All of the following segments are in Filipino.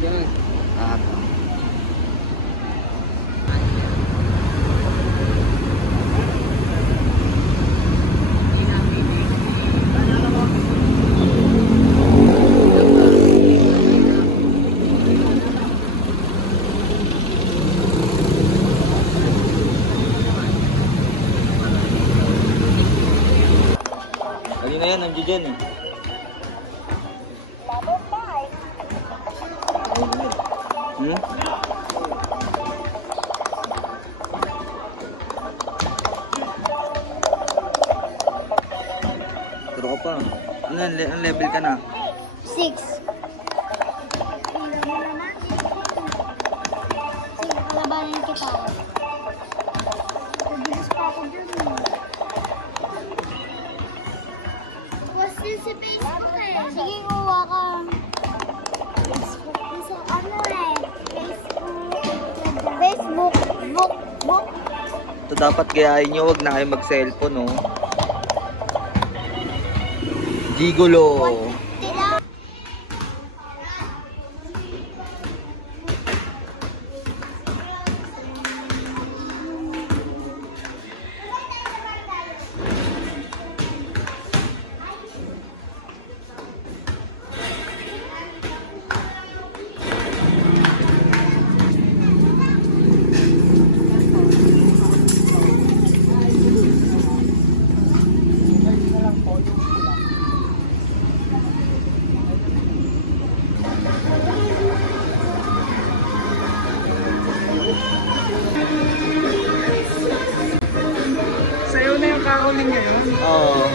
ganun. Ah, kanina yan, nandiyo dyan eh. Hmm? Turo ka pa. Ano yan? Ang level ka na? 6. Kalabanin kita. Mabilis pa ako dyan. Was din si Facebook eh. Sige, kuha ka. Facebook. Isa, ano eh? Facebook. Book. Ito dapat gayahin nyo, wag na kayo mag-cellphone, no? Gigolo. Tila. Sayo na yung kakuling ngayon. Oo.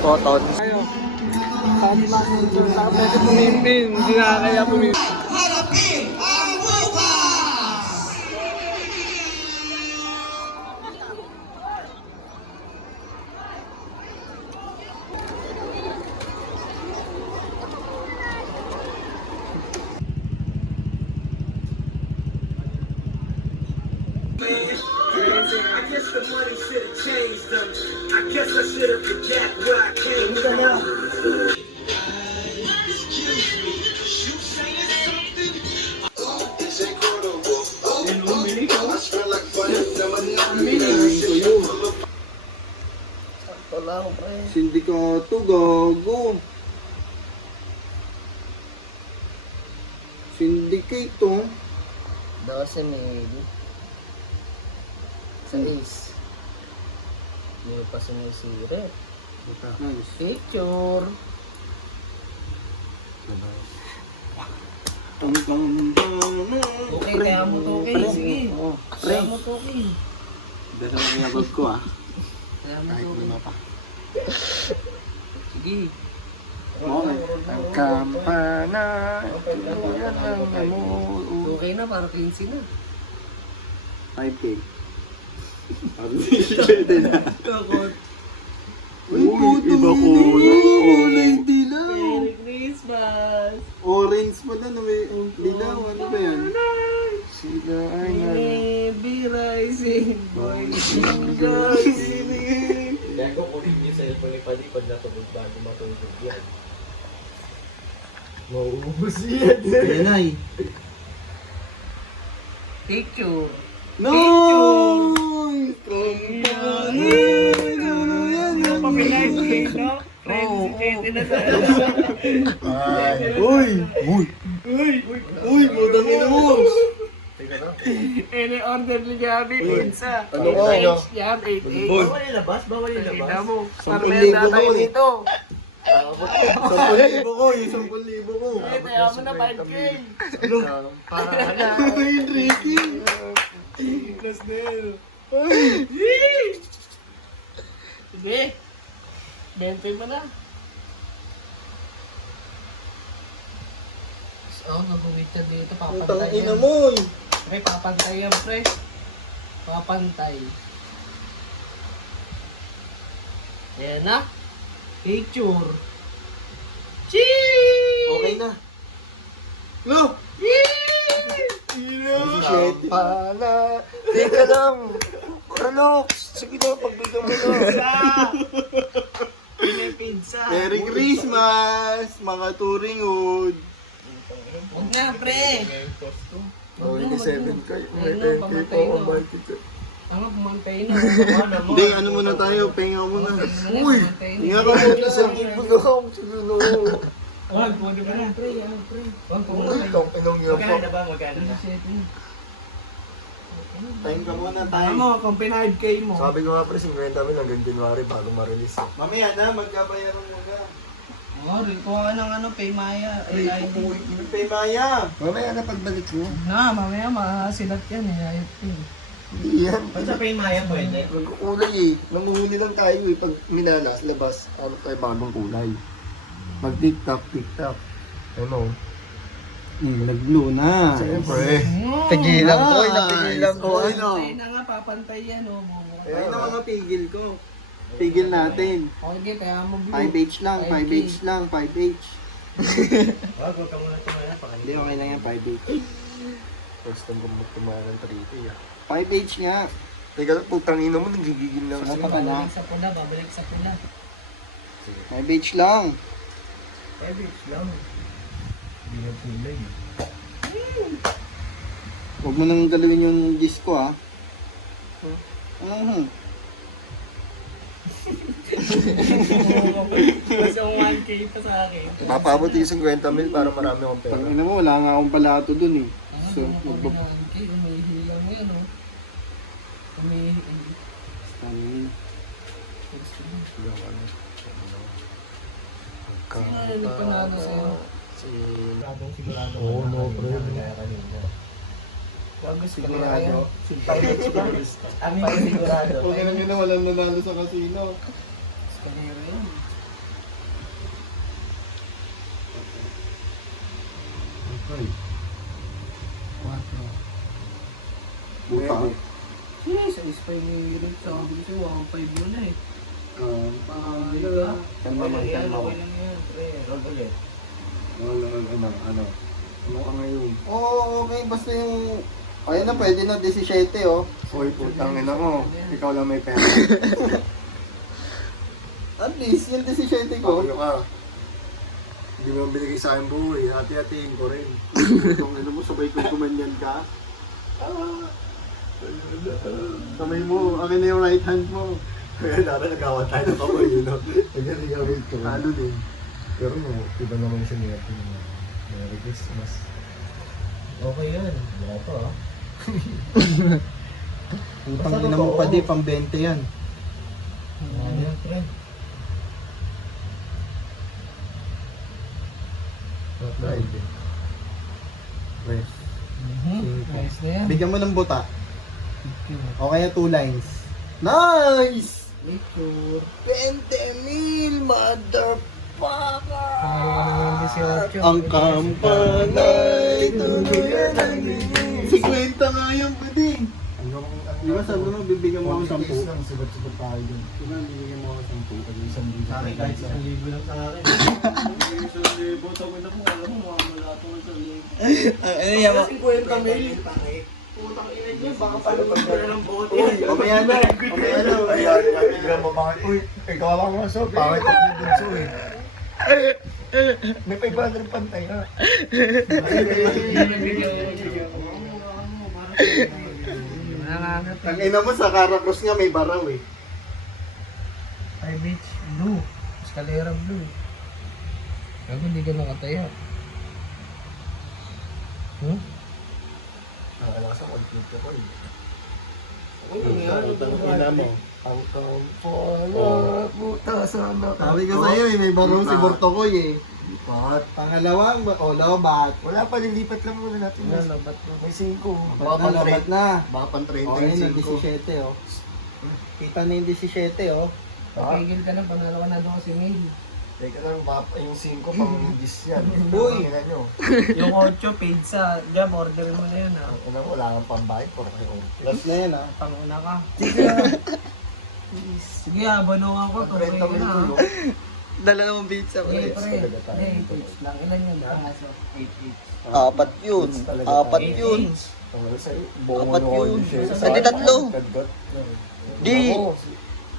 Cotton. Ayo. Tapos pumimpin. Hindi na kaya pumimpin. I guess the money should have changed them. I guess I should have forgot where I came from. Sindikato, gago. Syndicate to. 12 mil. Sa ace. Hindi pa sumisira. Nice. Picture. Okay, kaya mo to, okay. Sige. Kaya mo to, okay. Dito na nabag ko ah. Kaya mo to, okay. Sige. Ang kampana. Yan ang namo. Okay na, para cleansy na. 5K. Pwede na. Kakot. Uy, iba kulay dilaw. Merry Christmas! Orange pa na may dilaw. Ano ba yan? Sila ay na. Baby rising, boy, girls. Kaya ko kunin niyo sa cellphone ni Padi pag natulog bago matulog yan. Mauubos yan. Ayan ay. Picture. No! Uy, budang ina mo. Any order ni Gabi, pizza. Ano ka? Yan, 8-8. Bawal yung labas, bawal yung Kita labas. mo, Sampung parmenda libo tayo ko eh. dito. 10,000 ko, yung 10,000 ko. Eh, kaya mo na 5K. Para na. Ano yung Ricky? Plus na yun. Sige. 20 mo na. Oh, nag-uwit ka dito. Ang Papantay tangina yan. mo. Pre, papantay yan, pre. Papantay. Ayan na. Picture. Cheese! Okay na. No! Pala. Teka lang. Carlos. Sige na, pagbigyan mo na. Pinipinsa. Merry Christmas, mga Turinghood. Huwag na, pre. Oh, 27 kayo. Ayun na, pamatay na. Tama, pumantay na. Hindi, ano muna tayo, pahinga muna. Uy! Hinga ka muna. Isang libo na ako. Siguro. Wag, pwede ba na? Pre, ano, pre. Wag, Uy, itong pinong niya pa. Magkano ba? Magkano ba? Pahinga muna Tama tayo. mo, kung pina-5K mo. Sabi ko nga pre, 50 mil hanggang January bago ma-release. Mamaya na, magkabayaran muna. Oh, kuha ka ng ano, Paymaya. Pay Maya. Mamaya na pagbalik mo. Na, mamaya makasilat yan eh. Ayot yun. Hindi yan. Ba't sa Paymaya pwede? Nagkukulay eh. Nanguhuli lang tayo eh. Pag minalas, labas, ano tayo bagong kulay. Pag tik-tak. Ano? Nag-blue na. Siyempre. Pigilan ko, napigilan ko. Ano? Pantay na nga, papantay yan oh. Ayun na mga pigil ko. Pigil natin. Okay, kaya mo blue. 5H lang, 5H lang, 5H. Wag, huwag ka muna tumaya. Hindi, okay lang yan, 5H. First time ko magtumaya ng 3K ah. 5H nga. Teka lang, putang ina mo, nagigigil na Ano kasi. pa ka na? Babalik sa pula, babalik sa pula. 5H lang. 5H lang. Hindi na kulay. Huwag mo nang galawin yung disco ha. Mas yung 1K pa sa akin. Papabot yung 50 mil para marami akong pera. Pag mo, wala nga akong palato dun eh. So, Ano, magbab... 1K, umihilang mo yan oh. Umihilang. Sino na nagpanalo sa'yo? Siguradong sigurado. Oo, no, pre. Bago Sigurado. Ang sigurado. Okay lang yun na walang nanalo sa casino. Escalera yun. Okay. Buta. Yes, is pa yung hirap sa akin kasi 1.5 mo na eh. Diba? Kalma man, kalma mo. Okay lang yan, pre. Roll ulit. Ano ka ngayon? Oo, okay. Basta yung... Ayun na, pwede na 17 oh. Uy, putang ina mo. Ikaw lang may pera. At least, yung 17 ko. Ano ka? Hindi mo binigay sa akin buo eh. Hati-hatiin ko rin. Kung ano mo, sabay kong kumanyan ka. Kamay mo, akin na yung right hand mo. Kaya natin nagawa tayo ng kamay yun. Nagaling gawin ko. Halo din. Pero no, iba naman siya niya. Merry Christmas. Okay yan. Wala pa ah. Putang ina mo pa di, pang 20 yan. Ano yan, pre? Friday. Rest. Nice na yan. Bigyan mo ng buta. O kaya 2 lines. Nice! Picture. 20 mil, motherfucker! Panalo ka naman 18. Ang kampanay, tuluyan ang 50 nga yung buding. Di ba sabi mo, bibigyan mo ako 10? lang, sibat-sibat tayo dun. Diba, bibigyan mo ako 10? Isang libo. Sa akin kahit 1,000 lang sa akin. 1,000, tawin ako, alam mo, wala ako ng 1,000. Ano yan mo? 50 mil. Putang ina niya, baka pala magkala ng bote. Mamaya na, mamaya na. Ayan, tignan mo bakit. Uy, ikaw lang mo so, pangit at yung bunso eh. May 500 pantay ha. Ang ina mo sa Caracross nga may baraw eh. 5H blue. Escalera blue. Ako hindi ka nakataya. Nakakala sa complete ko eh. Ina mo. Ang kampana, puta sana ka. Sabi ko sa'yo eh, may barong si Bortokoy eh. Lipat. Pangalawang, lobat. Wala pa, lilipat lang muna natin. Lalabat mo. May 5. Ba't na, lobat na. Baka pang 30 O, yun yung yung 5. 17 oh. Kita na yung 17 oh. Papigil ka na, panalo ka na doon si Mail. Teka lang, baka yung 5 pang 10 yan. Uy! Tingnan nyo. Yung 8 pizza, jam, order mo na yun ha. Unang wala kang pambayad, puro kayo. Last na yan ah. Panguna ka. Sige ha, banungan ko, tuloy 30 ko na ha. minuto. Dala namang pizza. Hey, Yes, pre. talaga tayo. Hey, each lang. Ilan yun? Kaso, 8 each. Apat yun. Apat Eight yun. each. Apat yun. Pwede tatlo. Di.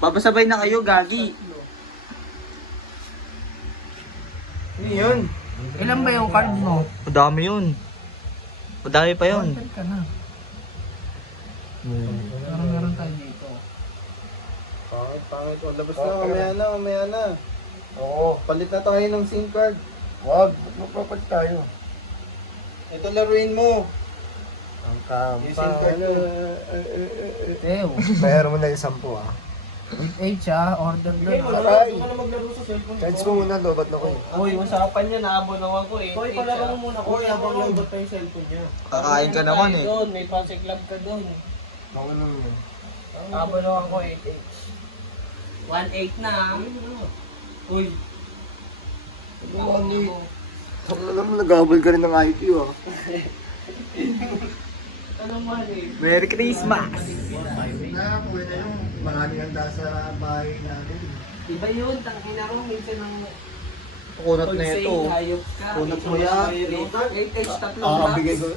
Babasabay na kayo, gagi. Yun. Ilan ba yung card mo? Madami yun. Madami pa yun. Order ka na. Parang meron tayo dito. Pangit. Labas na, mamaya na. Oo. Palit na tayo ng SIM card. Wag, magpapalit tayo. Ito laruin mo. Ang Yung SIM card kampana. ko. Teo. Bayar mo na yung 10 ah. 8 each ha, order na. Aray! Ito ka na maglaro sa cellphone. Charge ko muna, lobat na ko eh. Uy, usapan niya, naabonawan ko eh. Hoy, palaro mo muna. Hoy, habang lobot pa yung cellphone niya. Kakain ka naman eh. Doon, may fancy club ka doon. Ako naman yun. Naabonawan ko 8 each. 1-8 na ha. Uy. Alam mo, nag-abol ka rin ng IQ ah. Ano man eh. Merry Christmas! Na, pwede na yung maraming handa sa bahay natin. Iba yun, tangina ko, minsan ng Kunot na ito. hayop ka. Kunot mo yan. 8 each, tatlong box. Bigay ko.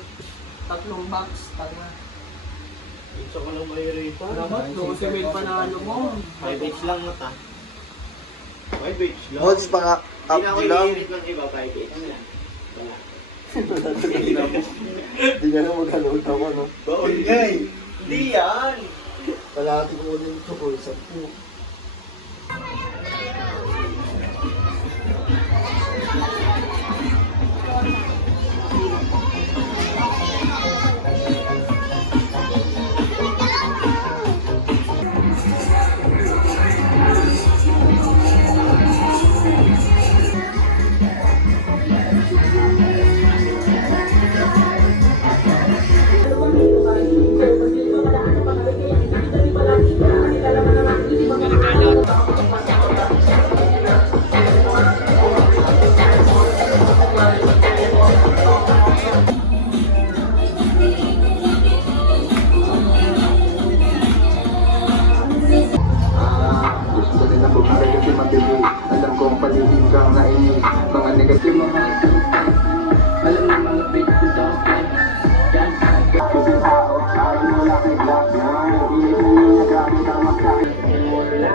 Tatlong box, tanga. Ito ka lang may rito. Dapat, si Will panalo mo. 5H lang mata. 5H lang. Mods, baka up Hindi na ako lang. iniirit ng iba, 5H lang. Wala. Hindi ka na mag-load ako, no? Baon nga eh. Hindi yan. Kalahati ko muna yung chocolate sa gusto rin na bumalik kasi mabili. Alam kong paligid kang nainis. Mga negative mga alam mo mga big to dog. Yan. Kasi tao, ayaw mo lang i-block na. Hindi mo nagamit ang magkakit. Wala